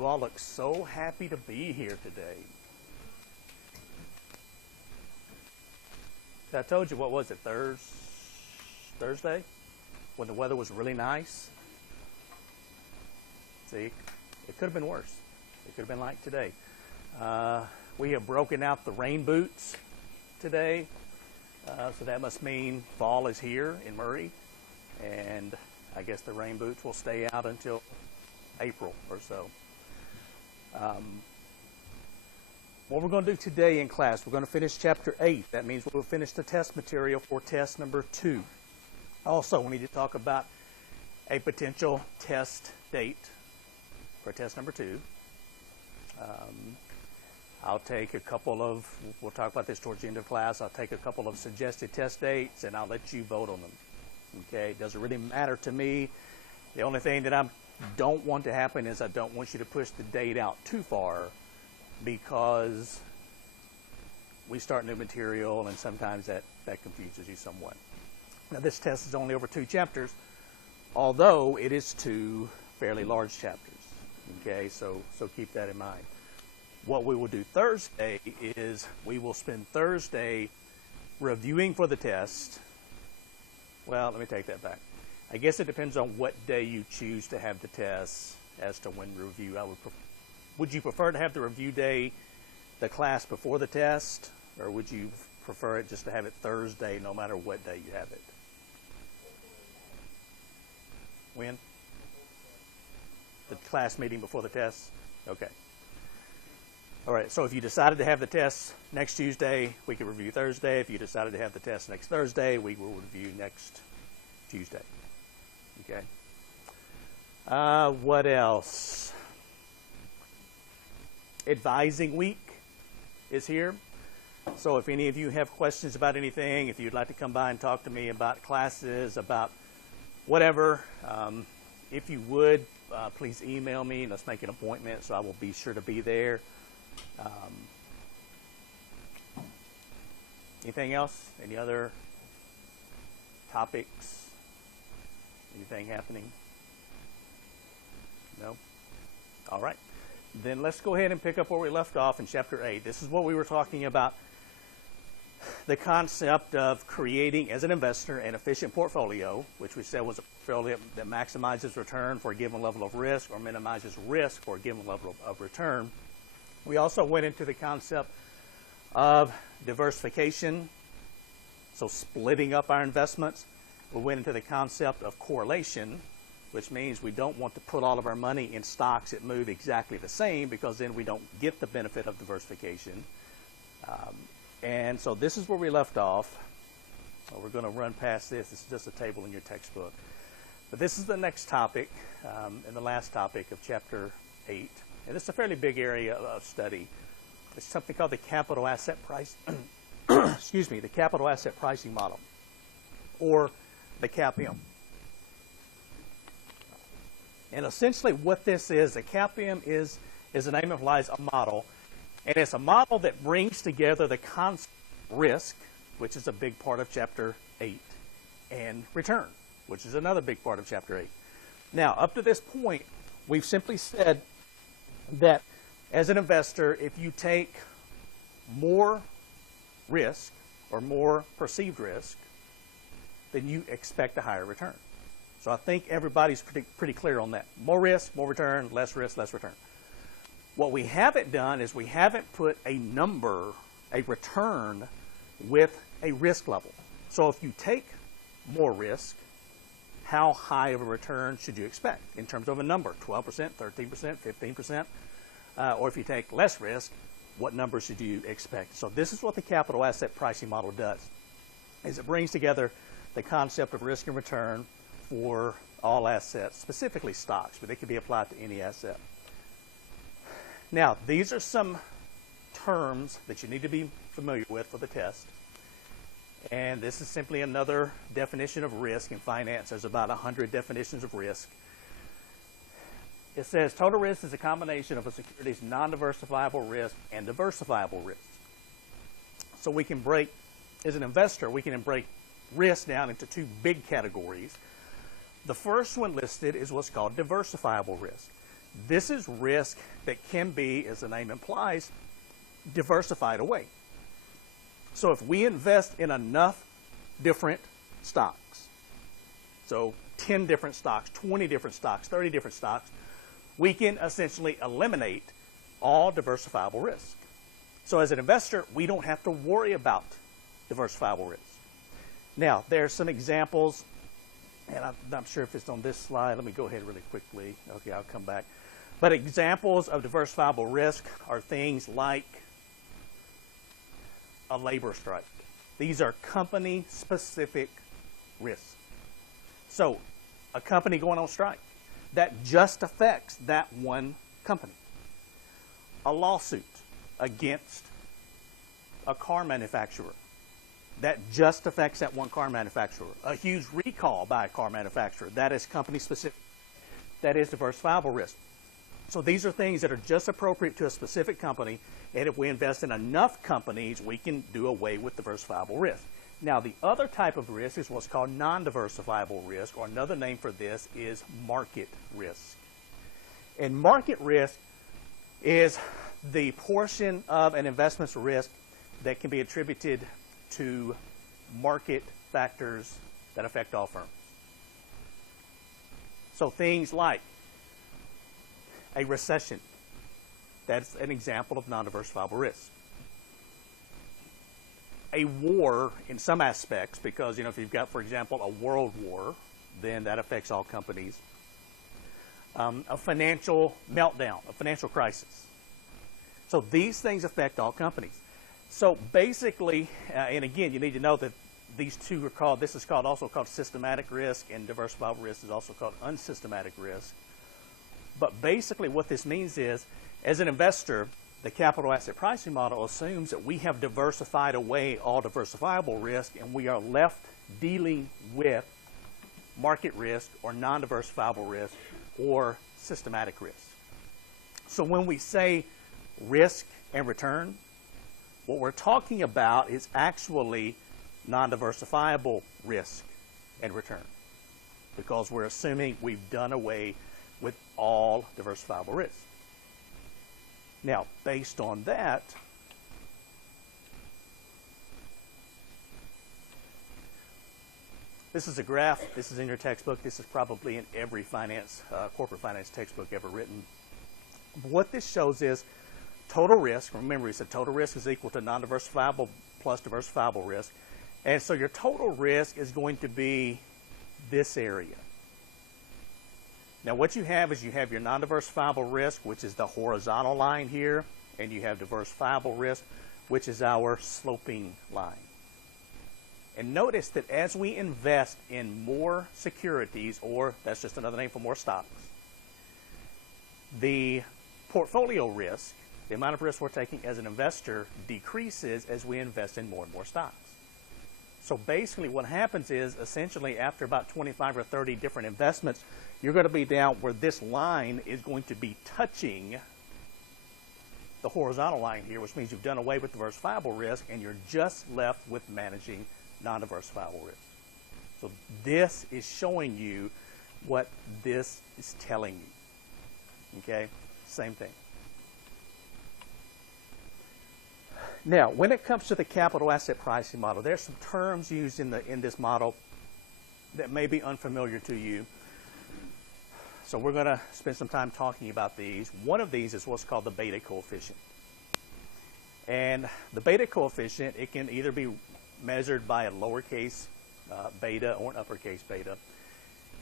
You all look so happy to be here today. I told you, what was it, Thursday? When the weather was really nice? See, it could have been worse. It could have been like today. We have broken out the rain boots today. So that must mean fall is here in Murray. And I guess the rain boots will stay out until April or so. What we're going to do today in class, we're going to finish chapter 8. That means we'll finish the test material for test number 2. Also, we need to talk about a potential test date for test number 2. I'll take a couple of, we'll talk about this towards the end of class, I'll take a couple of suggested test dates and I'll let you vote on them. Okay, it doesn't really matter to me. The only thing that I don't want to happen is I don't want you to push the date out too far, because we start new material and sometimes that confuses you somewhat. Now this test is only over 2 chapters, although it is 2 fairly large chapters. Okay, so keep that in mind. What we will do Thursday is we will spend Thursday reviewing for the test. Well, let me take that back. I guess it depends on what day you choose to have the test as to when review. Would you prefer to have the review day, the class before the test, or would you prefer it just to have it Thursday no matter what day you have it? When? The class meeting before the test? Okay. All right, so if you decided to have the test next Tuesday, we can review Thursday. If you decided to have the test next Thursday, we will review next Tuesday. Okay. What else? Advising week is here. So if any of you have questions about anything, if you'd like to come by and talk to me about classes, about whatever, if you would, please email me and let's make an appointment so I will be sure to be there. Anything else? Any other topics? Anything happening? No? All right. Then let's go ahead and pick up where we left off in chapter 8. This is what we were talking about, the concept of creating, as an investor, an efficient portfolio, which we said was a portfolio that maximizes return for a given level of risk or minimizes risk for a given level of return. We also went into the concept of diversification, so splitting up our investments. We went into the concept of correlation, which means we don't want to put all of our money in stocks that move exactly the same, because then we don't get the benefit of diversification. And so this is where we left off. We're going to run past this. This is just a table in your textbook. But this is the next topic, and the last topic of chapter 8. And it's a fairly big area of study. It's something called the capital asset price, excuse me, the capital asset pricing model, or the CAPM. And essentially what this is, the CAPM is the name implies a model, and it's a model that brings together the concept of risk, which is a big part of chapter 8, and return, which is another big part of chapter 8. Now, up to this point, we've simply said that as an investor, if you take more risk or more perceived risk, then you expect a higher return. So I think everybody's pretty clear on that. More risk, more return, less risk, less return. What we haven't done is we haven't put a number, a return, with a risk level. So if you take more risk, how high of a return should you expect in terms of a number? 12%, 13%, 15%? Or if you take less risk, what number should you expect? So this is what the capital asset pricing model does, is it brings together the concept of risk and return for all assets, specifically stocks, but they can be applied to any asset. Now, these are some terms that you need to be familiar with for the test. And this is simply another definition of risk. In finance, there's about 100 definitions of risk. It says total risk is a combination of a security's non-diversifiable risk and diversifiable risk. So we can break, as an investor, we can break risk down into 2 big categories. The first one listed is what's called diversifiable risk. This is risk that can be, as the name implies, diversified away. So if we invest in enough different stocks, so 10 different stocks, 20 different stocks, 30 different stocks, we can essentially eliminate all diversifiable risk. So as an investor, we don't have to worry about diversifiable risk. Now, there are some examples, and I'm not sure if it's on this slide. Let me go ahead really quickly. Okay, I'll come back. But examples of diversifiable risk are things like a labor strike. These are company-specific risks. So, a company going on strike, that just affects that one company. A lawsuit against a car manufacturer, that just affects that one car manufacturer. A huge recall by a car manufacturer, that is company-specific. That is diversifiable risk. So these are things that are just appropriate to a specific company, and if we invest in enough companies, we can do away with diversifiable risk. Now, the other type of risk is what's called non-diversifiable risk, or another name for this is market risk. And market risk is the portion of an investment's risk that can be attributed to market factors that affect all firms. So things like a recession, that's an example of non-diversifiable risk. A war in some aspects, because if you've got, for example, a world war, then that affects all companies. A financial meltdown, a financial crisis. So these things affect all companies. So basically, and again, you need to know that these two are called, this is also called systematic risk, and diversifiable risk is also called unsystematic risk. But basically what this means is, as an investor, the capital asset pricing model assumes that we have diversified away all diversifiable risk, and we are left dealing with market risk or non-diversifiable risk or systematic risk. So when we say risk and return, what we're talking about is actually non-diversifiable risk and return, because we're assuming we've done away with all diversifiable risk. Now, based on that, this is a graph. This is in your textbook. This is probably in every corporate finance textbook ever written. What this shows is total risk. Remember, we said total risk is equal to non-diversifiable plus diversifiable risk. And so your total risk is going to be this area. Now what you have is you have your non-diversifiable risk, which is the horizontal line here, and you have diversifiable risk, which is our sloping line. And notice that as we invest in more securities, or that's just another name for more stocks, the portfolio risk, the amount of risk we're taking as an investor, decreases as we invest in more and more stocks. So basically what happens is, essentially after about 25 or 30 different investments, you're going to be down where this line is going to be touching the horizontal line here, which means you've done away with diversifiable risk and you're just left with managing non-diversifiable risk. So this is showing you what this is telling you. Okay? Same thing. Now, when it comes to the capital asset pricing model, there's some terms used in this model that may be unfamiliar to you. So we're going to spend some time talking about these. One of these is what's called the beta coefficient. And the beta coefficient, it can either be measured by a lowercase beta or an uppercase beta.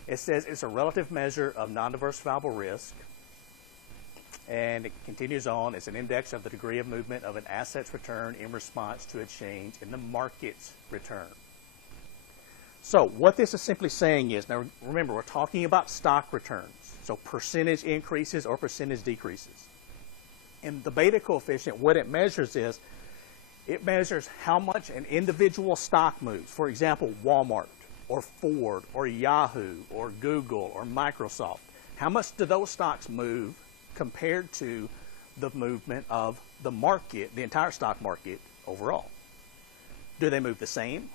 It says it's a relative measure of non-diversifiable risk. And it continues on. It's an index of the degree of movement of an asset's return in response to a change in the market's return. So what this is simply saying is, now remember, we're talking about stock returns. So percentage increases or percentage decreases. And the beta coefficient, what it measures is, it measures how much an individual stock moves. For example, Walmart or Ford or Yahoo or Google or Microsoft. How much do those stocks move compared to the movement of the market, the entire stock market overall? Do they move the same?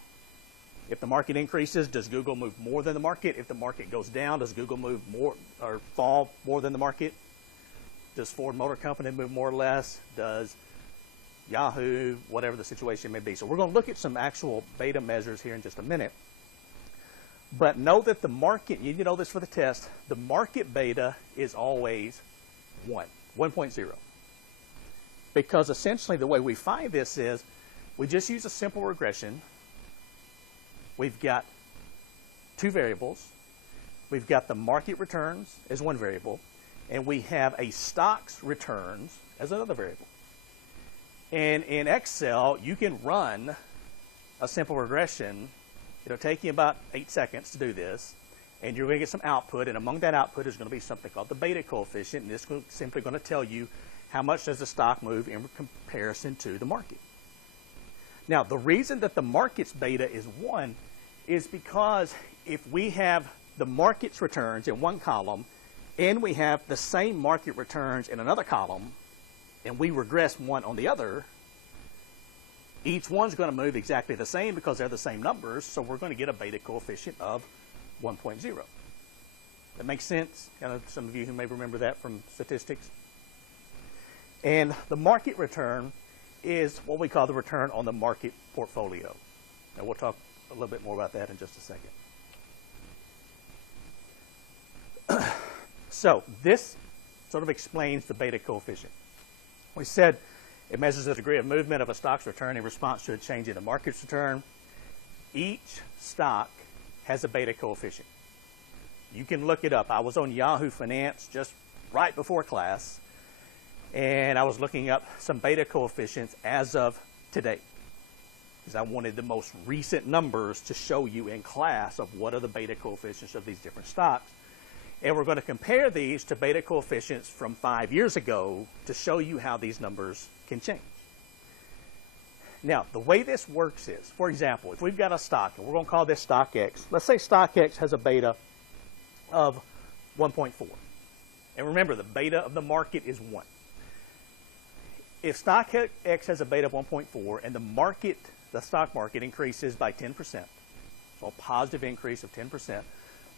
If the market increases, does Google move more than the market? If the market goes down, does Google move more or fall more than the market? Does Ford Motor Company move more or less? Does Yahoo, whatever the situation may be. So we're going to look at some actual beta measures here in just a minute. But know that the market, you know this for the test, the market beta is always 1.0. Because essentially the way we find this is we just use a simple regression. We've got two variables. We've got the market returns as one variable, and we have a stock's returns as another variable. And in Excel, you can run a simple regression. It'll take you about 8 seconds to do this, and you're going to get some output, and among that output is going to be something called the beta coefficient, and this is simply going to tell you how much does the stock move in comparison to the market. Now, the reason that the market's beta is 1 is because if we have the market's returns in one column, and we have the same market returns in another column, and we regress one on the other, each one's going to move exactly the same because they're the same numbers, so we're going to get a beta coefficient of 1.0. That makes sense? Kind of some of you who may remember that from statistics. And the market return is what we call the return on the market portfolio. And we'll talk a little bit more about that in just a second. So this sort of explains the beta coefficient. We said it measures the degree of movement of a stock's return in response to a change in the market's return. Each stock has a beta coefficient. You can look it up. I was on Yahoo Finance just right before class, and I was looking up some beta coefficients as of today, because I wanted the most recent numbers to show you in class of what are the beta coefficients of these different stocks. And we're going to compare these to beta coefficients from 5 years ago to show you how these numbers can change. Now, the way this works is, for example, if we've got a stock, and we're going to call this stock X. Let's say stock X has a beta of 1.4. And remember, the beta of the market is 1. If stock X has a beta of 1.4 and the stock market increases by 10%, so a positive increase of 10%,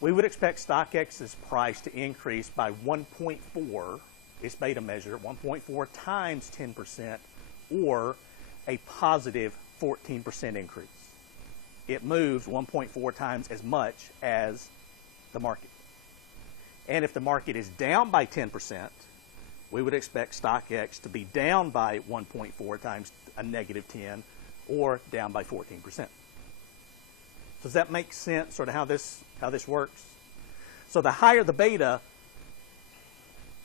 we would expect stock X's price to increase by 1.4, its beta measure, 1.4 times 10%, or a positive 14% increase. It moves 1.4 times as much as the market. And if the market is down by 10%, we would expect stock X to be down by 1.4 times a negative 10, or down by 14%. Does that make sense, sort of how this works? So the higher the beta,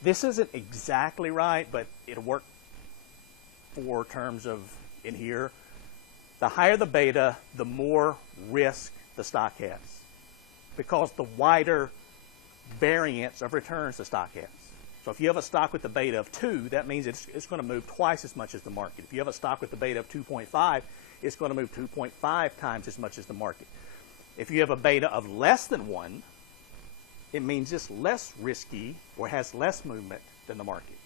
this isn't exactly right, but it'll work for terms of in here. The higher the beta, the more risk the stock has, because the wider variance of returns the stock has. So if you have a stock with a beta of 2, that means it's going to move twice as much as the market. If you have a stock with a beta of 2.5, it's going to move 2.5 times as much as the market. If you have a beta of less than 1, it means it's less risky or has less movement than the market.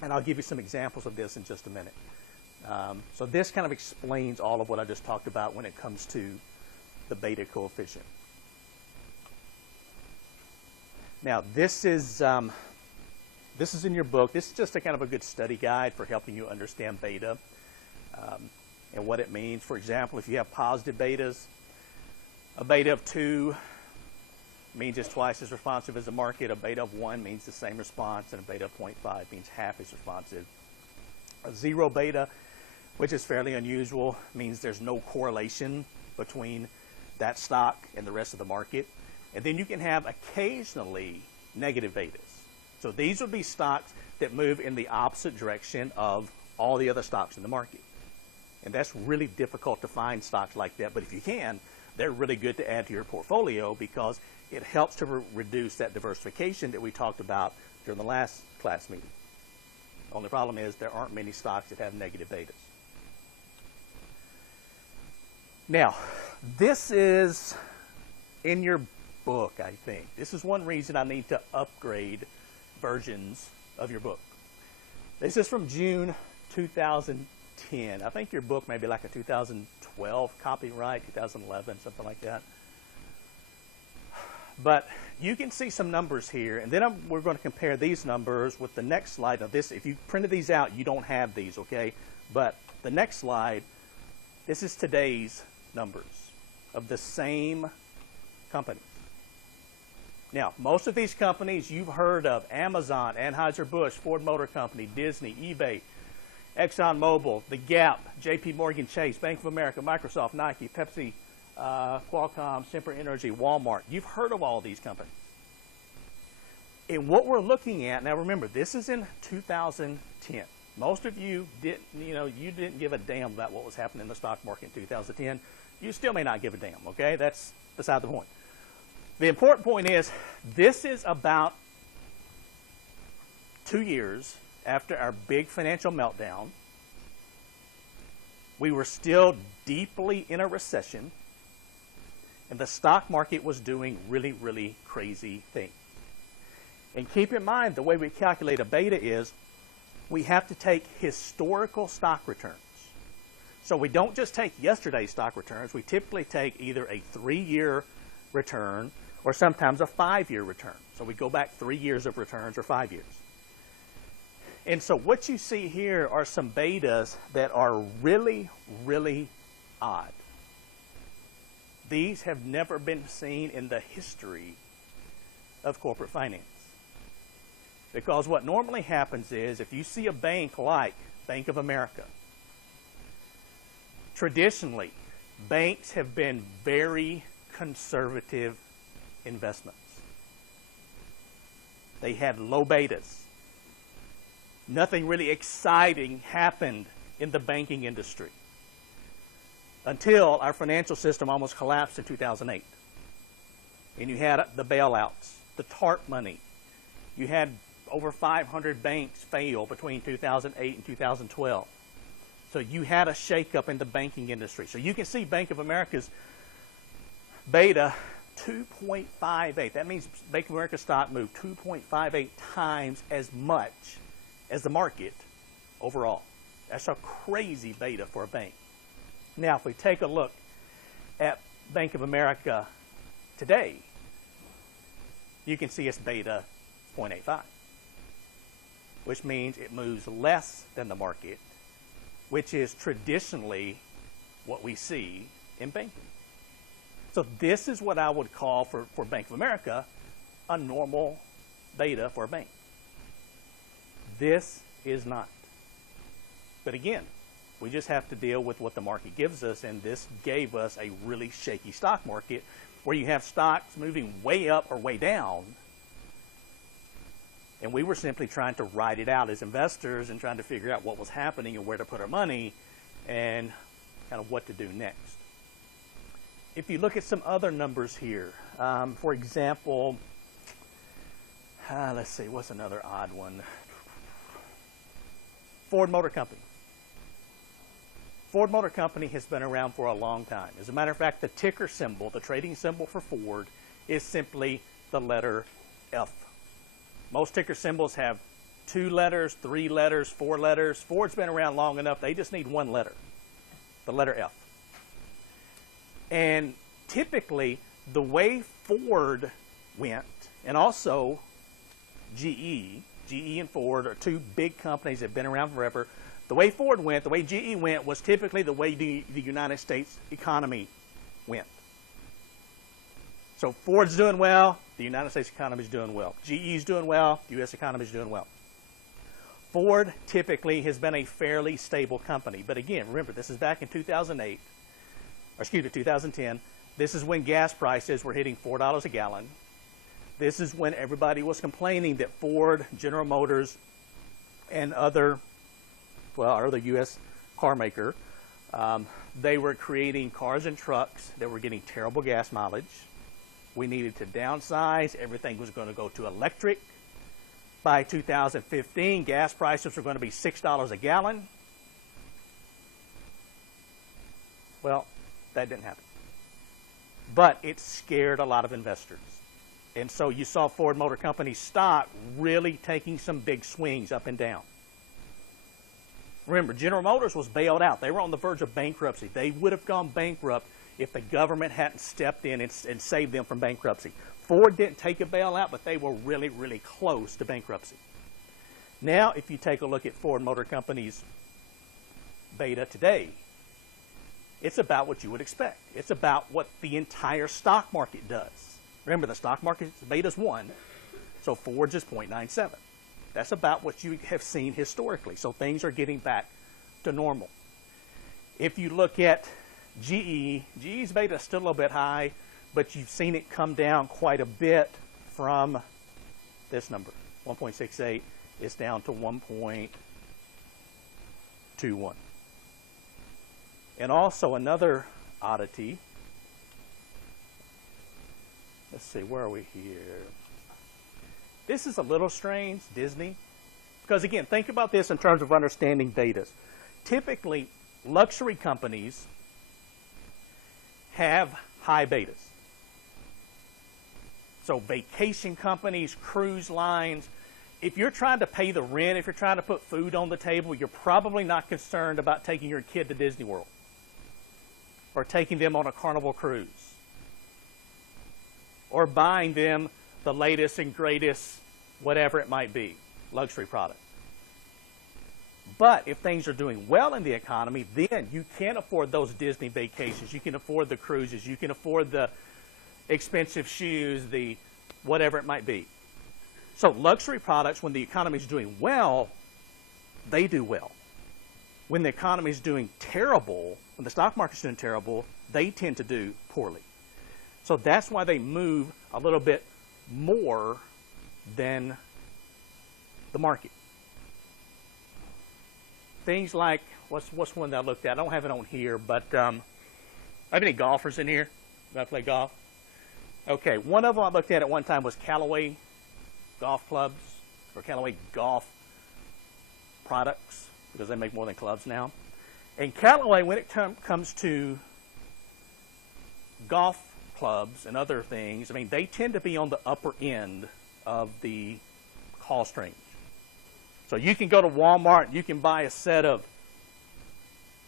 And I'll give you some examples of this in just a minute. So this kind of explains all of what I just talked about when it comes to the beta coefficient. Now, this is in your book. This is just a kind of a good study guide for helping you understand beta and what it means. For example, if you have positive betas, a beta of 2 means it's twice as responsive as the market. A beta of 1 means the same response, and a beta of 0.5 means half as responsive. A 0 beta, which is fairly unusual, means there's no correlation between that stock and the rest of the market. And then you can have occasionally negative betas. So these would be stocks that move in the opposite direction of all the other stocks in the market. And that's really difficult to find stocks like that. But if you can, they're really good to add to your portfolio because it helps to reduce that diversification that we talked about during the last class meeting. The only problem is there aren't many stocks that have negative betas. Now, this is in your book, I think. This is one reason I need to upgrade versions of your book. This is from June 2010. I think your book may be like a 2012 copyright, 2011, something like that. But you can see some numbers here, and then we're going to compare these numbers with the next slide. Now this, if you printed these out, you don't have these, okay? But the next slide, this is today's numbers of the same company. Now, most of these companies you've heard of: Amazon, Anheuser-Busch, Ford Motor Company, Disney, eBay, ExxonMobil, The Gap, JP Morgan Chase, Bank of America, Microsoft, Nike, Pepsi, Qualcomm, Sempra Energy, Walmart. You've heard of all these companies. And what we're looking at, now remember, this is in 2010. Most of you didn't give a damn about what was happening in the stock market in 2010. You still may not give a damn, okay? That's beside the point. The important point is, this is about 2 years after our big financial meltdown. We were still deeply in a recession, and the stock market was doing really, really crazy things. And keep in mind, the way we calculate a beta is we have to take historical stock returns. So we don't just take yesterday's stock returns. We typically take either a 3-year return or sometimes a 5-year return. So we go back 3 years of returns or 5 years. And so what you see here are some betas that are really, really odd. These have never been seen in the history of corporate finance. Because what normally happens is, if you see a bank like Bank of America, traditionally, banks have been very conservative investments. They had low betas. Nothing really exciting happened in the banking industry until our financial system almost collapsed in 2008. And you had the bailouts, the TARP money. You had over 500 banks fail between 2008 and 2012. So you had a shakeup in the banking industry. So you can see Bank of America's beta 2.58. That means Bank of America stock moved 2.58 times as much as the market overall. That's a crazy beta for a bank. Now, if we take a look at Bank of America today, you can see its beta 0.85, which means it moves less than the market, which is traditionally what we see in banking. So this is what I would call, for Bank of America, a normal beta for a bank. This is not. But again, we just have to deal with what the market gives us, and this gave us a really shaky stock market where you have stocks moving way up or way down, and we were simply trying to ride it out as investors and trying to figure out what was happening and where to put our money and kind of what to do next. If you look at some other numbers here, for example, let's see, what's another odd one? Ford Motor Company. Ford Motor Company has been around for a long time. As a matter of fact, the ticker symbol, the trading symbol for Ford, is simply the letter F. Most ticker symbols have 2 letters, 3 letters, 4 letters. Ford's been around long enough, they just need 1 letter, the letter F. And typically, the way Ford went, and also GE and Ford are 2 big companies that have been around forever. The way Ford went, the way GE went, was typically the way the United States economy went. So Ford's doing well, the United States economy is doing well. GE's doing well, the U.S. economy is doing well. Ford typically has been a fairly stable company. But again, remember, this is back in 2010. This is when gas prices were hitting $4 a gallon. This is when everybody was complaining that Ford, General Motors, and other U.S. car maker, they were creating cars and trucks that were getting terrible gas mileage. We needed to downsize. Everything was going to go to electric. By 2015, gas prices were going to be $6 a gallon. Well, that didn't happen. But it scared a lot of investors. And so you saw Ford Motor Company stock really taking some big swings up and down. Remember, General Motors was bailed out. They were on the verge of bankruptcy. They would have gone bankrupt if the government hadn't stepped in and saved them from bankruptcy. Ford didn't take a bailout, but they were really, really close to bankruptcy. Now, if you take a look at Ford Motor Company's beta today, it's about what you would expect. It's about what the entire stock market does. Remember, the stock market beta's 1, so Ford's is 0.97. That's about what you have seen historically. So things are getting back to normal. If you look at GE's beta is still a little bit high, but you've seen it come down quite a bit from this number, 1.68. It's down to 1.21. And also another oddity. Let's see, where are we here? This is a little strange, Disney. Because again, think about this in terms of understanding betas. Typically, luxury companies have high betas. So vacation companies, cruise lines, if you're trying to pay the rent, if you're trying to put food on the table, you're probably not concerned about taking your kid to Disney World or taking them on a Carnival cruise or buying them the latest and greatest, whatever it might be, luxury product. But if things are doing well in the economy, then you can afford those Disney vacations. You can afford the cruises. You can afford the expensive shoes, the whatever it might be. So luxury products, when the economy is doing well, they do well. When the economy is doing terrible, when the stock market is doing terrible, they tend to do poorly. So that's why they move a little bit more than the market. Things like, what's one that I looked at? I don't have it on here, but I have any golfers in here that play golf? Okay, one of them I looked at one time was Callaway Golf Clubs, or Callaway Golf Products, because they make more than clubs now. And Callaway, when it comes to golf clubs and other things, I mean, they tend to be on the upper end of the cost range. So you can go to Walmart, you can buy a set of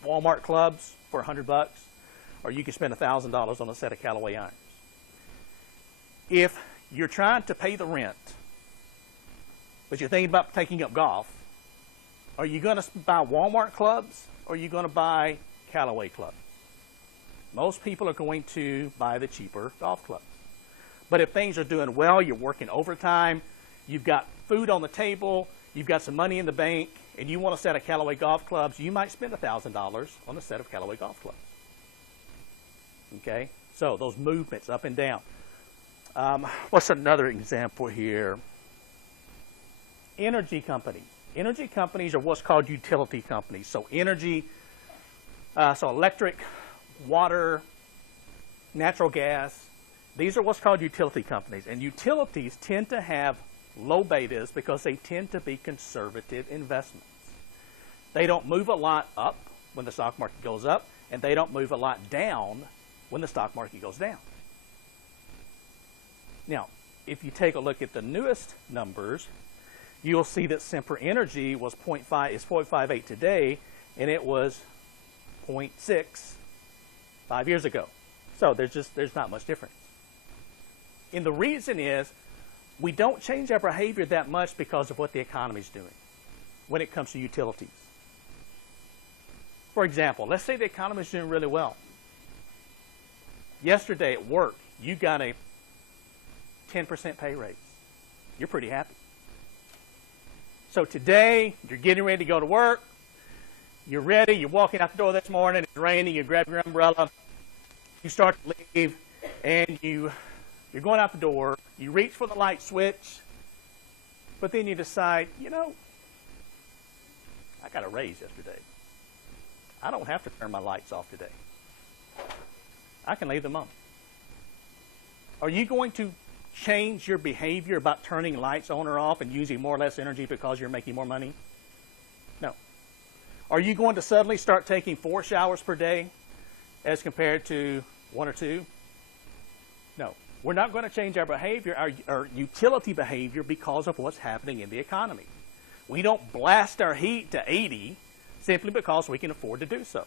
Walmart clubs for $100, or you can spend $1,000 on a set of Callaway irons. If you're trying to pay the rent, but you're thinking about taking up golf, are you going to buy Walmart clubs, or are you going to buy Callaway clubs? Most people are going to buy the cheaper golf clubs. But if things are doing well, you're working overtime, you've got food on the table, you've got some money in the bank, and you want a set of Callaway golf clubs, you might spend $1,000 on a set of Callaway golf clubs. Okay? So those movements up and down. What's another example here? Energy companies. Energy companies are what's called utility companies. So energy, so electric, water, natural gas, these are what's called utility companies. And utilities tend to have low betas because they tend to be conservative investments. They don't move a lot up when the stock market goes up, and they don't move a lot down when the stock market goes down. Now, if you take a look at the newest numbers, you'll see that Sempra Energy was 0.58 today, and it was 0.6 5 years ago. So there's not much difference. And the reason is we don't change our behavior that much because of what the economy is doing when it comes to utilities. For example, let's say the economy is doing really well. Yesterday at work, you got a 10% pay raise. You're pretty happy. So today, you're getting ready to go to work. You're ready. You're walking out the door this morning. It's raining. You grab your umbrella. You start to leave, and you're going out the door. You reach for the light switch, but then you decide, you know, I got a raise yesterday. I don't have to turn my lights off today. I can leave them on. Are you going to change your behavior about turning lights on or off and using more or less energy because you're making more money? No. Are you going to suddenly start taking 4 showers per day as compared to 1 or 2? No. We're not going to change our behavior, our utility behavior, because of what's happening in the economy. We don't blast our heat to 80 simply because we can afford to do so.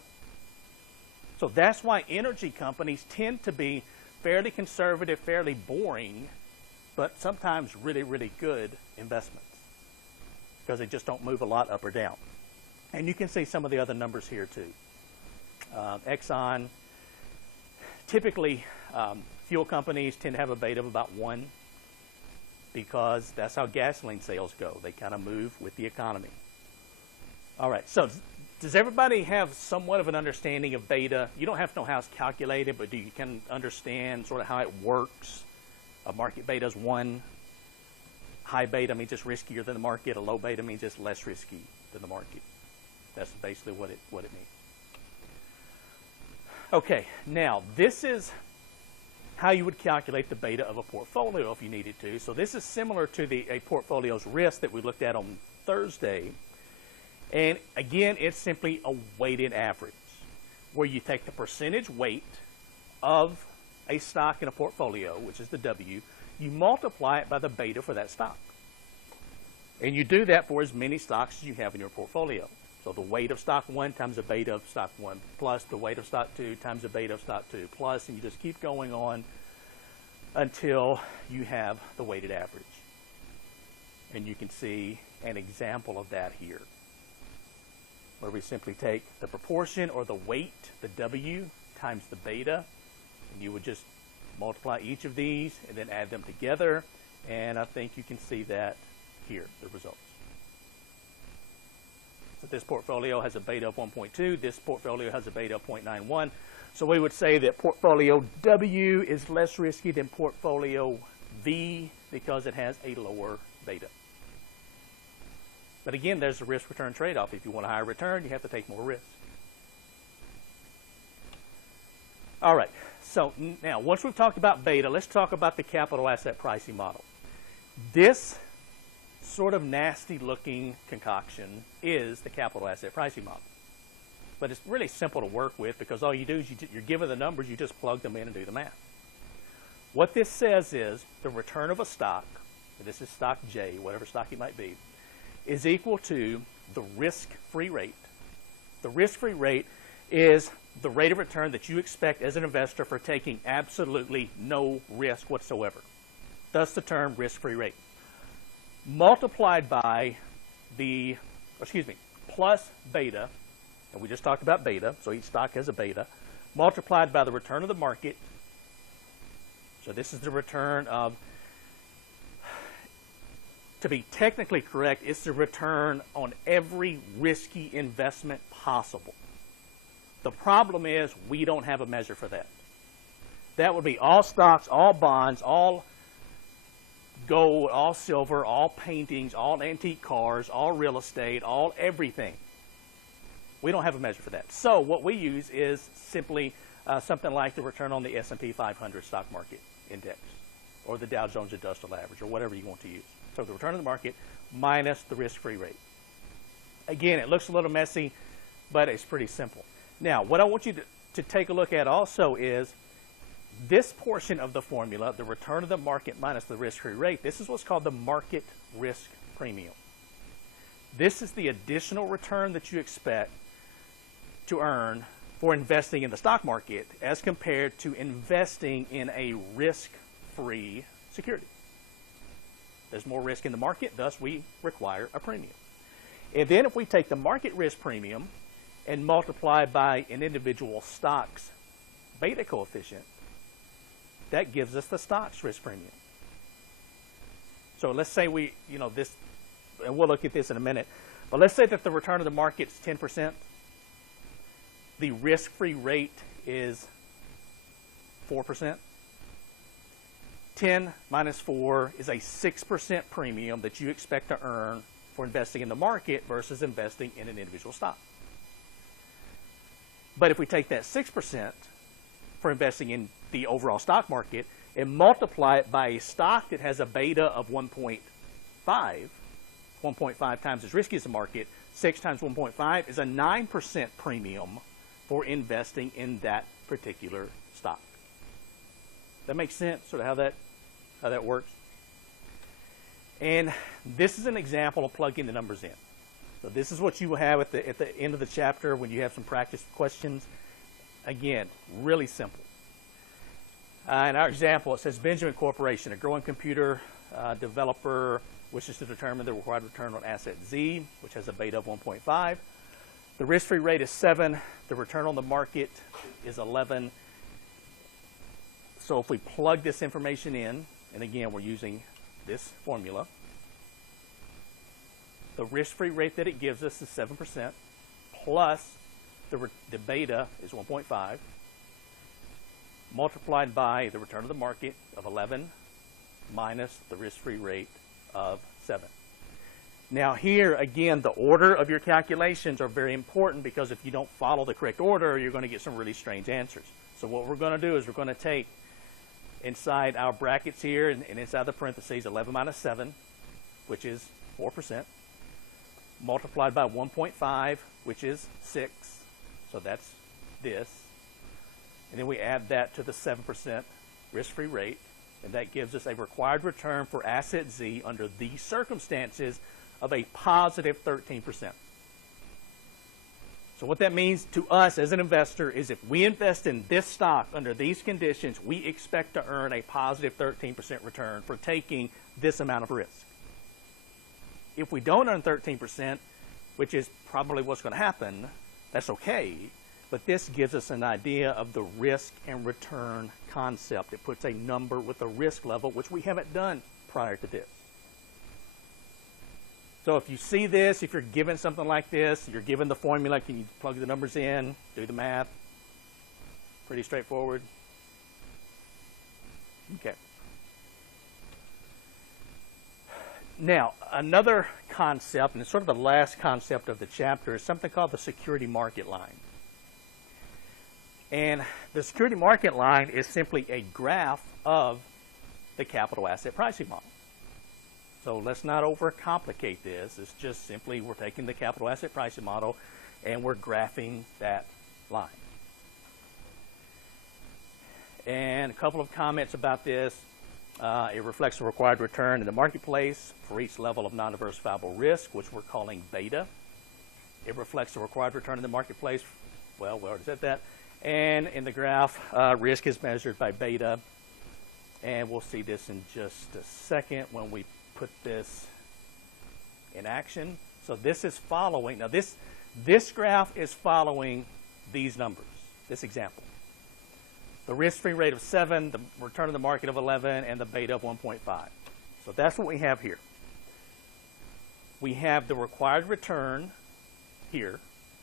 So that's why energy companies tend to be fairly conservative, fairly boring, but sometimes really, really good investments because they just don't move a lot up or down. And you can see some of the other numbers here too. Exxon, typically fuel companies tend to have a beta of about 1 because that's how gasoline sales go. They kind of move with the economy. All right, so does everybody have somewhat of an understanding of beta? You don't have to know how it's calculated, but do you can understand sort of how it works? A market beta is 1. High beta means it's riskier than the market. A low beta means it's less risky than the market. That's basically what it means. Okay, now this is how you would calculate the beta of a portfolio if you needed to. So this is similar to a portfolio's risk that we looked at on Thursday. And again, it's simply a weighted average where you take the percentage weight of a stock in a portfolio, which is the W, you multiply it by the beta for that stock. And you do that for as many stocks as you have in your portfolio. So the weight of stock 1 times the beta of stock 1 plus the weight of stock 2 times the beta of stock 2 plus, and you just keep going on until you have the weighted average. And you can see an example of that here, where we simply take the proportion or the weight, the W, times the beta, and you would just multiply each of these and then add them together, and I think you can see that here, the results. So this portfolio has a beta of 1.2. This portfolio has a beta of 0.91. So we would say that portfolio W is less risky than portfolio V because it has a lower beta. But again, there's a risk-return trade-off. If you want a higher return, you have to take more risk. All right. So now, once we've talked about beta, let's talk about the capital asset pricing model. This sort of nasty-looking concoction is the capital asset pricing model. But it's really simple to work with because all you do is you're given the numbers, you just plug them in and do the math. What this says is the return of a stock, and this is stock J, whatever stock it might be, is equal to the risk-free rate. The risk-free rate is the rate of return that you expect as an investor for taking absolutely no risk whatsoever. Thus the term risk-free rate. Multiplied by plus beta, and we just talked about beta, so each stock has a beta, multiplied by the return of the market. So this is the return of, to be technically correct, it's the return on every risky investment possible. The problem is we don't have a measure for that. That would be all stocks, all bonds, all gold, all silver, all paintings, all antique cars, all real estate, all everything. We don't have a measure for that. So what we use is simply something like the return on the S&P 500 stock market index or the Dow Jones Industrial Average or whatever you want to use. So the return on the market minus the risk-free rate. Again, it looks a little messy, but it's pretty simple. Now, what I want you to take a look at also is this portion of the formula, the return of the market minus the risk-free rate. This is what's called the market risk premium. This is the additional return that you expect to earn for investing in the stock market as compared to investing in a risk-free security. There's more risk in the market, thus we require a premium. And then if we take the market risk premium and multiply by an individual stock's beta coefficient, that gives us the stock's risk premium. So let's say this, and we'll look at this in a minute, but let's say that the return of the market is 10%. The risk-free rate is 4%. 10 minus 4 is a 6% premium that you expect to earn for investing in the market versus investing in an individual stock. But if we take that 6% for investing in the overall stock market and multiply it by a stock that has a beta of 1.5 times as risky as the market, 6 times 1.5 is a 9% premium for investing in that particular stock. That makes sense, sort of how that works? And this is an example of plugging the numbers in. So this is what you will have at the end of the chapter when you have some practice questions. Again, really simple. In our example, it says Benjamin Corporation, a growing computer developer, wishes to determine the required return on asset Z, which has a beta of 1.5. The risk-free rate is 7. The return on the market is 11. So if we plug this information in, and again, we're using this formula, the risk-free rate that it gives us is 7%, plus the beta is 1.5, multiplied by the return of the market of 11 minus the risk-free rate of 7. Now here, again, the order of your calculations are very important, because if you don't follow the correct order, you're going to get some really strange answers. So what we're going to do is we're going to take inside our brackets here and inside the parentheses 11 minus 7, which is 4%, multiplied by 1.5, which is 6. So that's this. And then we add that to the 7% risk-free rate, and that gives us a required return for asset Z under these circumstances of a positive 13%. So what that means to us as an investor is if we invest in this stock under these conditions, we expect to earn a positive 13% return for taking this amount of risk. If we don't earn 13%, which is probably what's going to happen, that's okay. But this gives us an idea of the risk and return concept. It puts a number with a risk level, which we haven't done prior to this. So if you see this, if you're given something like this, you're given the formula, can you plug the numbers in, do the math? Pretty straightforward. Okay. Now, another concept, and it's sort of the last concept of the chapter, is something called the security market line. And the security market line is simply a graph of the capital asset pricing model. So let's not overcomplicate this. It's just simply we're taking the capital asset pricing model and we're graphing that line. And a couple of comments about this. It reflects the required return in the marketplace for each level of non-diversifiable risk, which we're calling beta. It reflects the required return in the marketplace. Well, we already said that. And in the graph, risk is measured by beta. And we'll see this in just a second when we put this in action. So this is following. Now this graph is following these numbers, this example. The risk-free rate of 7, the return of the market of 11, and the beta of 1.5. So that's what we have here. We have the required return here.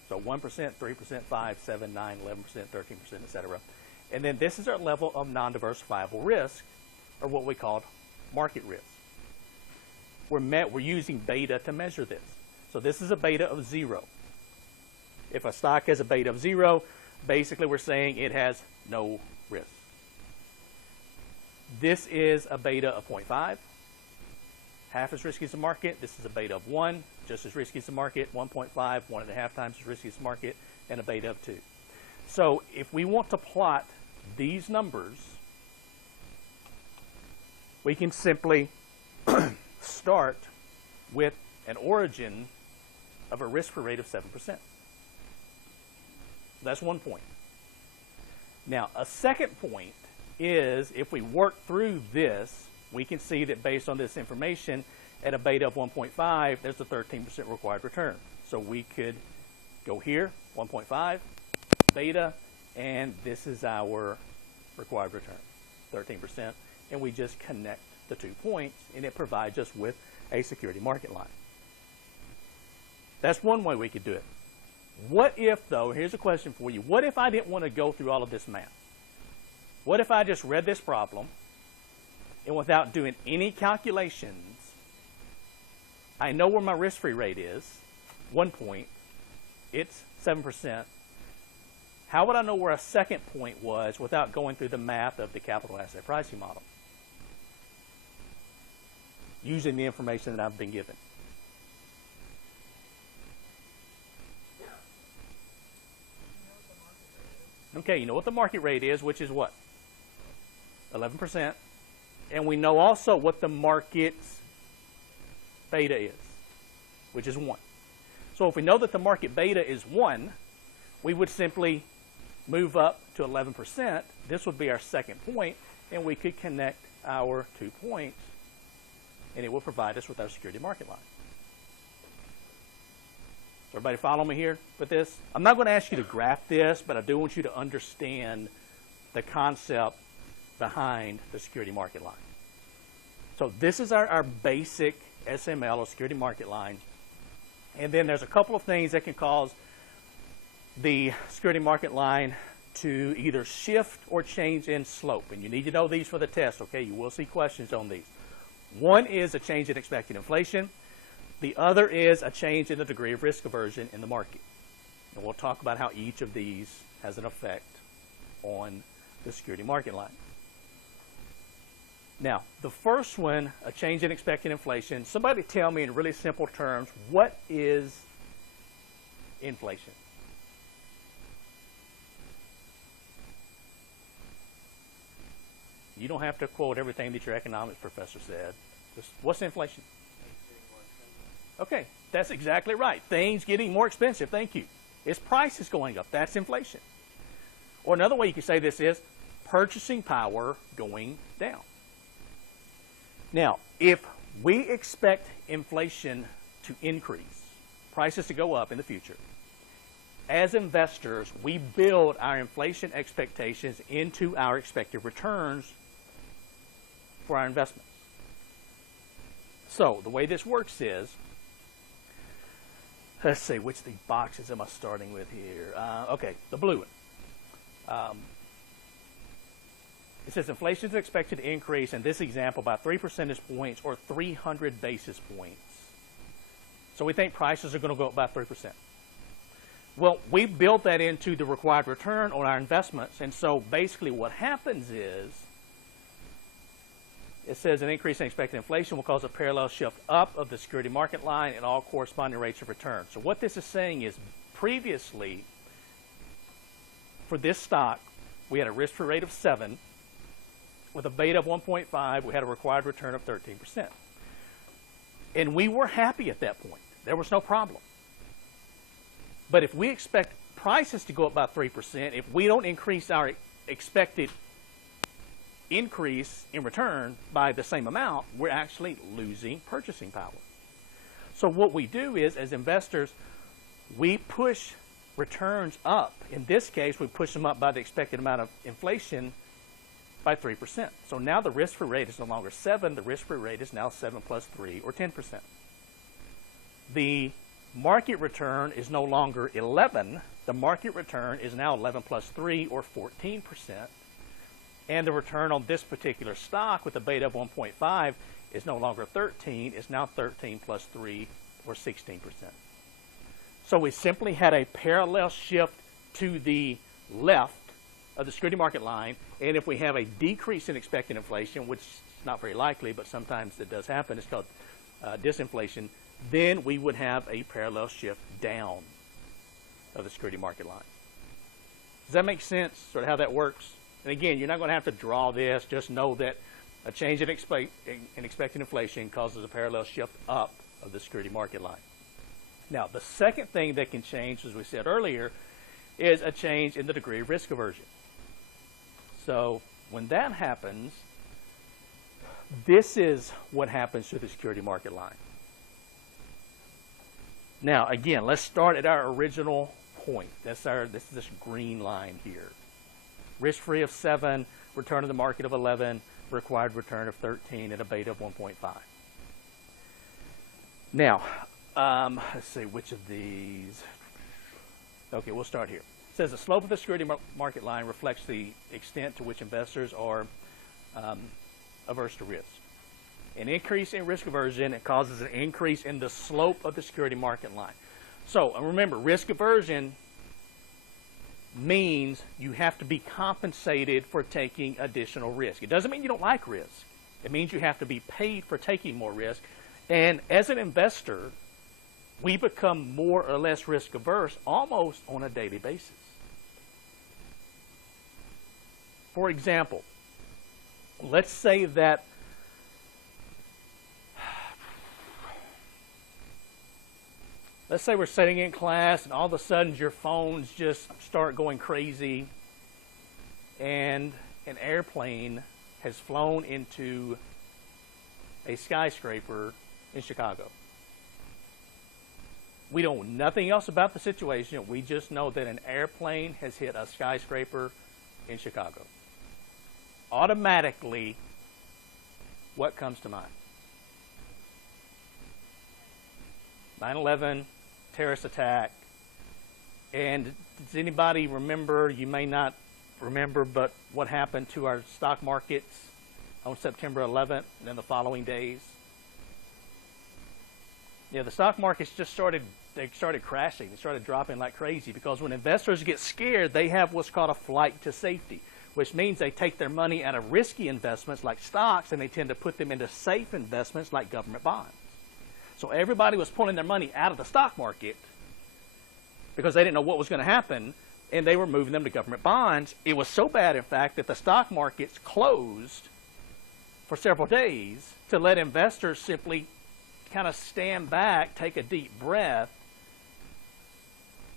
So 1%, 3%, 5, 7, 9, 11%, 13%, etc. And then this is our level of non-diversifiable risk, or what we call market risk. We're using beta to measure this. So this is a beta of 0. If a stock has a beta of 0, basically we're saying it has no risk. This is a beta of 0.5, half as risky as the market. This is a beta of 1, just as risky as the market. 1.5, 1.5 times as risky as the market, and a beta of 2. So if we want to plot these numbers, we can simply start with an origin of a risk-free rate of 7%. That's one point. Now, a second point is if we work through this, we can see that based on this information, at a beta of 1.5, there's a 13% required return. So we could go here, 1.5, beta, and this is our required return, 13%. And we just connect the 2 points, and it provides us with a security market line. That's one way we could do it. What if, though, here's a question for you. What if I didn't want to go through all of this math? What if I just read this problem, and without doing any calculations, I know where my risk-free rate is, 1 point, it's 7%. How would I know where a second point was without going through the math of the capital asset pricing model? Using the information that I've been given. Okay, you know what the market rate is, which is what? 11%. And we know also what the market's beta is, which is 1. So if we know that the market beta is 1, we would simply move up to 11%, this would be our second point, and we could connect our 2 points, and it will provide us with our security market line. So everybody follow me here with this? I'm not going to ask you to graph this, but I do want you to understand the concept behind the security market line. So this is our basic SML or security market line. And then there's a couple of things that can cause the security market line to either shift or change in slope. And you need to know these for the test, okay? You will see questions on these. One is a change in expected inflation. The other is a change in the degree of risk aversion in the market. And we'll talk about how each of these has an effect on the security market line. Now, the first one, a change in expected inflation. Somebody tell me in really simple terms, what is inflation? You don't have to quote everything that your economics professor said. Just, what's inflation? Okay, that's exactly right. Things getting more expensive. Thank you. Its prices going up. That's inflation. Or another way you can say this is purchasing power going down. Now, if we expect inflation to increase, prices to go up in the future, as investors, we build our inflation expectations into our expected returns for our investments. So the way this works is, let's see, which of the boxes am I starting with here? Okay, the blue one. It says inflation is expected to increase, in this example, by 3 percentage points or 300 basis points. So we think prices are going to go up by 3%. Well, we built that into the required return on our investments, and so basically what happens is, it says an increase in expected inflation will cause a parallel shift up of the security market line and all corresponding rates of return. So what this is saying is, previously, for this stock, we had a risk-free rate of 7. With a beta of 1.5, we had a required return of 13%. And we were happy at that point. There was no problem. But if we expect prices to go up by 3%, if we don't increase our expected increase in return by the same amount, we're actually losing purchasing power. So what we do is, as investors, we push returns up. In this case, we push them up by the expected amount of inflation by 3%. So now the risk-free rate is no longer 7. The risk-free rate is now 7 plus 3, or 10%. The market return is no longer 11. The market return is now 11 plus 3, or 14%. And the return on this particular stock with a beta of 1.5 is no longer 13. It's now 13 plus 3, or 16%. So we simply had a parallel shift to the left of the security market line, and if we have a decrease in expected inflation, which is not very likely, but sometimes it does happen, it's called disinflation, then we would have a parallel shift down of the security market line. Does that make sense, sort of how that works? And again, you're not going to have to draw this. Just know that a change in expected inflation causes a parallel shift up of the security market line. Now, the second thing that can change, as we said earlier, is a change in the degree of risk aversion. So when that happens, this is what happens to the security market line. Now, again, let's start at our original point. This is this green line here. Risk-free of 7, return to the market of 11, required return of 13 at a beta of 1.5. Now, let's see, which of these? Okay, we'll start here. It says the slope of the security market line reflects the extent to which investors are averse to risk. An increase in risk aversion, it causes an increase in the slope of the security market line. So remember, risk aversion means you have to be compensated for taking additional risk. It doesn't mean you don't like risk. It means you have to be paid for taking more risk. And as an investor, we become more or less risk averse almost on a daily basis. For example, let's say that we're sitting in class and all of a sudden your phones just start going crazy and an airplane has flown into a skyscraper in Chicago. We know nothing else about the situation. We just know that an airplane has hit a skyscraper in Chicago. Automatically, what comes to mind? 9/11, terrorist attack. And does anybody remember, you may not remember, but what happened to our stock markets on September 11th and then the following days? Yeah, the stock markets just started crashing. They started dropping like crazy because when investors get scared, they have what's called a flight to safety, which means they take their money out of risky investments like stocks and they tend to put them into safe investments like government bonds. So everybody was pulling their money out of the stock market because they didn't know what was going to happen, and they were moving them to government bonds. It was so bad, in fact, that the stock markets closed for several days to let investors simply kind of stand back, take a deep breath,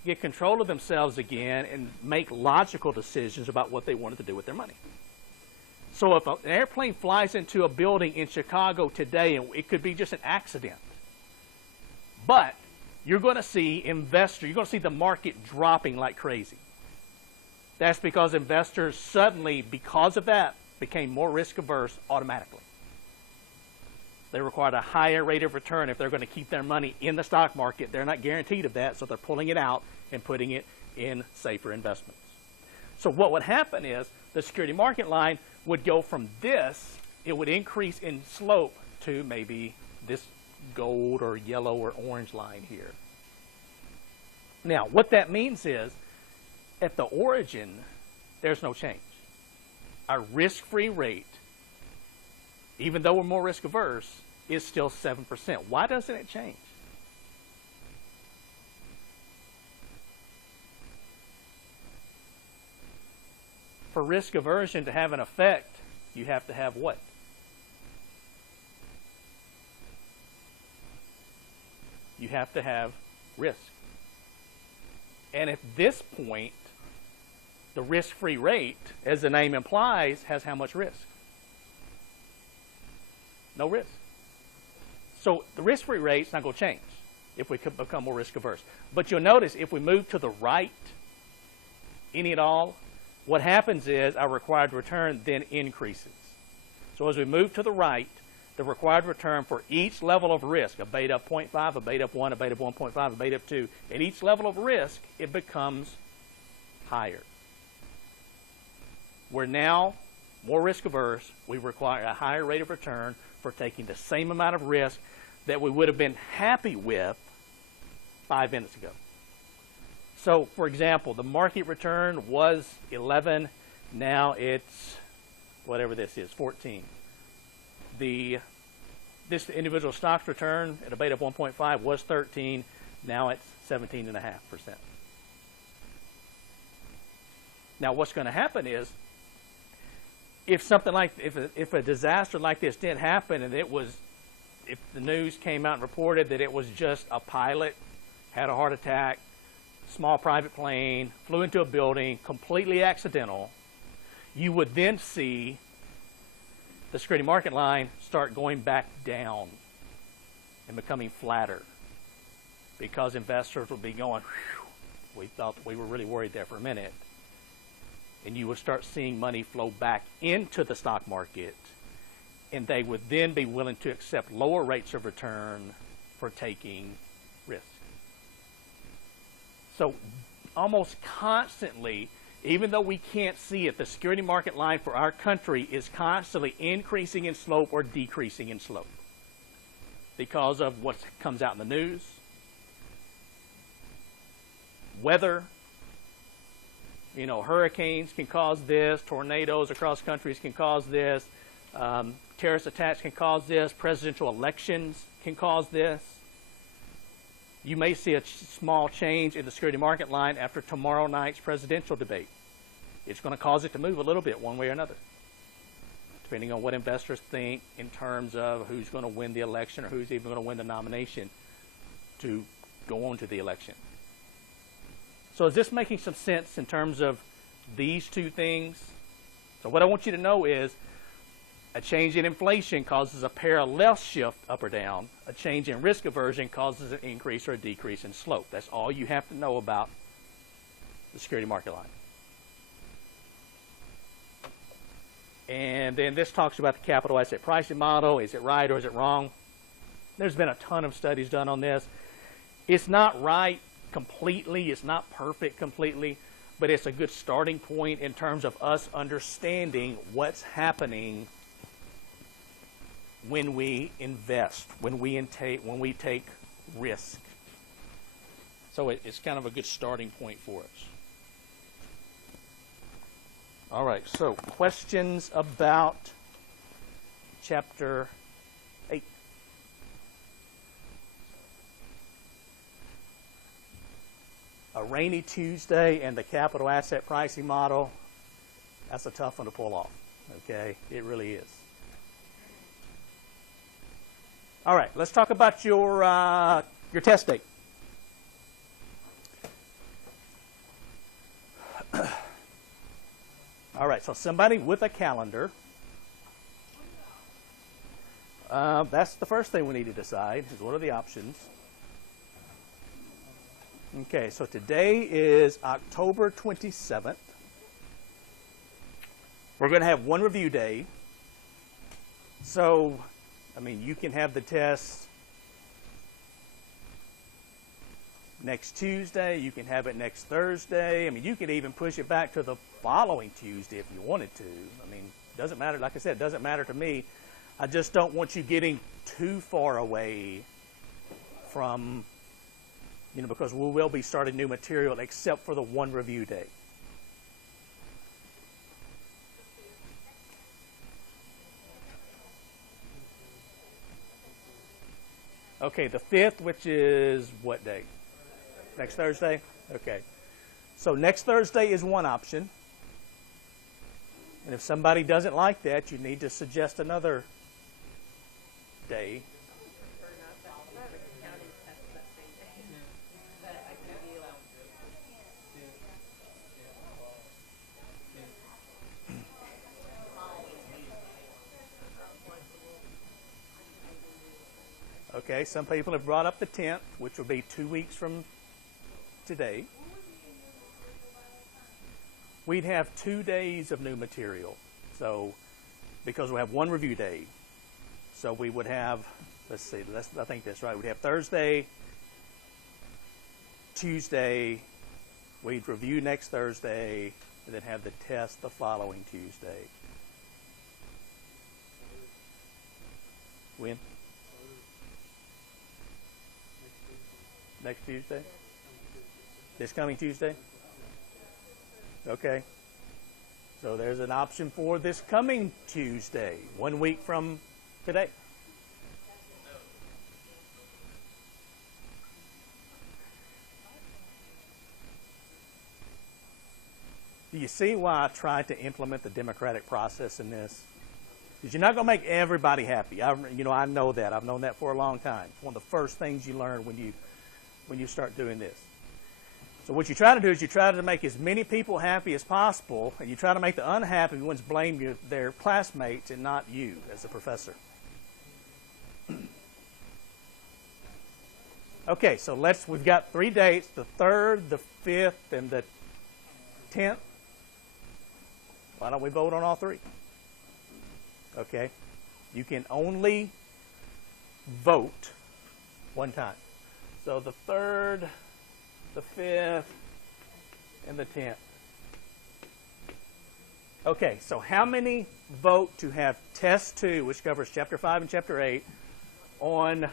get control of themselves again, and make logical decisions about what they wanted to do with their money. So if an airplane flies into a building in Chicago today, and it could be just an accident, but you're going to see you're going to see the market dropping like crazy. That's because investors suddenly, because of that, became more risk averse automatically. They required a higher rate of return if they're going to keep their money in the stock market. They're not guaranteed of that, so they're pulling it out and putting it in safer investments. So what would happen is the security market line would go from this, it would increase in slope to maybe this gold or yellow or orange line here. Now, what that means is at the origin, there's no change. Our risk-free rate, even though we're more risk averse, is still 7%. Why doesn't it change? For risk aversion to have an effect, you have to have what? You have to have risk. And at this point, the risk-free rate, as the name implies, has how much risk? No risk. So the risk-free rate's not going to change if we become more risk-averse. But you'll notice if we move to the right, any at all, what happens is our required return then increases. So as we move to the right, the required return for each level of risk, a beta of 0.5, a beta of 1, a beta of 1.5, a beta of 2, at each level of risk, it becomes higher. We're now more risk averse. We require a higher rate of return for taking the same amount of risk that we would have been happy with 5 minutes ago. So, for example, the market return was 11. Now it's, whatever this is, 14. This individual stock's return at a beta of 1.5 was 13. Now it's 17.5%. Now, what's going to happen is, if something like, if a disaster like this did happen, and if the news came out and reported that it was just a pilot had a heart attack, small private plane, flew into a building, completely accidental, you would then see the security market line start going back down and becoming flatter because investors would be going, whew, we thought we were really worried there for a minute. And you would start seeing money flow back into the stock market, and they would then be willing to accept lower rates of return for taking risk. So almost constantly, even though we can't see it, the security market line for our country is constantly increasing in slope or decreasing in slope because of what comes out in the news, weather. You know, hurricanes can cause this, tornadoes across countries can cause this, terrorist attacks can cause this, presidential elections can cause this. You may see a small change in the security market line after tomorrow night's presidential debate. It's going to cause it to move a little bit one way or another, depending on what investors think in terms of who's going to win the election or who's even going to win the nomination to go on to the election. So is this making some sense in terms of these two things? So what I want you to know is a change in inflation causes a parallel shift up or down. A change in risk aversion causes an increase or a decrease in slope. That's all you have to know about the security market line. And then this talks about the capital asset pricing model. Is it right or is it wrong? There's been a ton of studies done on this. It's not right completely. It's not perfect completely. But it's a good starting point in terms of us understanding what's happening when we invest, when we take risk. So it's kind of a good starting point for us. All right, so questions about chapter 8. A rainy Tuesday and the capital asset pricing model, that's a tough one to pull off, okay? It really is. All right, let's talk about your test date. All right, so somebody with a calendar. That's the first thing we need to decide is what are the options. Okay, so today is October 27th. We're going to have one review day. So, I mean, you can have the test next Tuesday. You can have it next Thursday. I mean, you can even push it back to the following Tuesday if you wanted to. I mean, it doesn't matter. Like I said, it doesn't matter to me. I just don't want you getting too far away from, because we will be starting new material except for the one review day. Okay, the 5th, which is what day? Next Thursday? Okay. So next Thursday is one option. And if somebody doesn't like that, you need to suggest another day. Okay, some people have brought up the 10th, which will be 2 weeks from today. We'd have 2 days of new material. So, because we have one review day. So we would have, let's see, I think that's right. We'd have Thursday, Tuesday, we'd review next Thursday, and then have the test the following Tuesday. When? Next Tuesday? This coming Tuesday? Okay. So there's an option for this coming Tuesday, 1 week from today. Do you see why I tried to implement the democratic process in this? Because you're not going to make everybody happy. I know that. I've known that for a long time. It's one of the first things you learn when you start doing this. So what you try to do is you try to make as many people happy as possible, and you try to make the unhappy ones blame their classmates and not you as a professor. Okay, so we've got 3 dates, the 3rd, the 5th, and the 10th. Why don't we vote on all 3? Okay. You can only vote one time. So the 3rd, the 5th, and the 10th. Okay, so how many vote to have test 2, which covers chapter 5 and chapter 8, on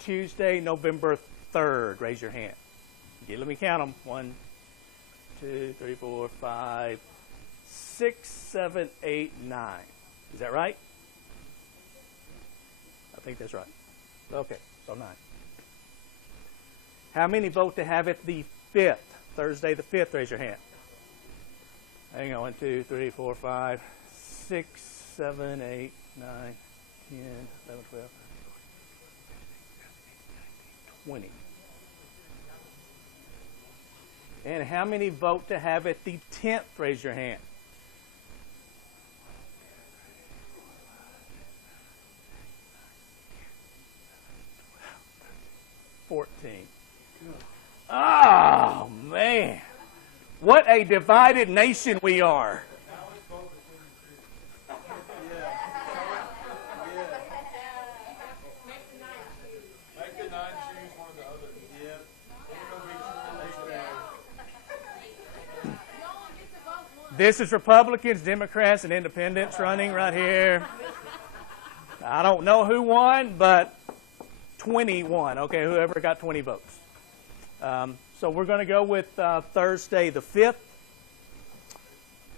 Tuesday, November 3rd? Raise your hand. Okay, let me count them. 1, 2, 3, 4, 5, 6, 7, 8, 9. Is that right? I think that's right. Okay, so 9. How many vote to have it the 5th? Thursday the 5th, raise your hand. Hang on, 1, 2, 3, 4, 5, 6, 7, 8, 9, 10, 11, 12, 20. And how many vote to have it the 10th? Raise your hand. 14. Oh, man. What a divided nation we are. This is Republicans, Democrats, and Independents running right here. I don't know who won, but 20 won. Okay, whoever got 20 votes. So we're going to go with Thursday the 5th,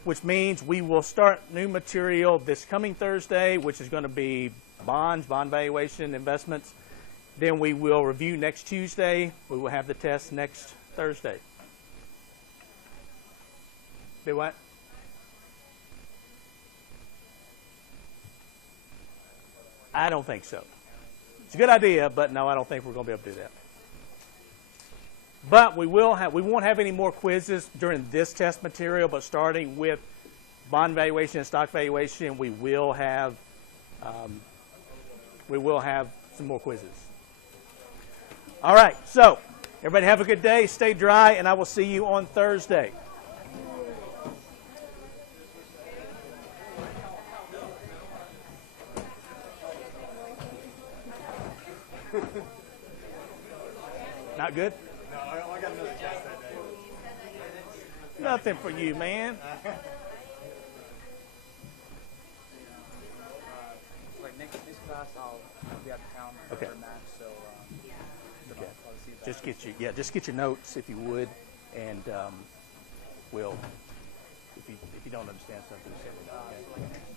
which means we will start new material this coming Thursday, which is going to be bonds, bond valuation, investments. Then we will review next Tuesday. We will have the test next Thursday. Do what? I don't think so. It's a good idea, but no, I don't think we're going to be able to do that. But we won't have any more quizzes during this test material, but starting with bond valuation and stock valuation, we will have some more quizzes. All right, so everybody have a good day, stay dry, and I will see you on Thursday. Not good? No, I got another test that day. Nothing for you, man. Like next class, I'll be out of town Okay. for Max, so Okay. I'll see that. Just get your notes if you would, and we'll if you don't understand something, say it. Okay.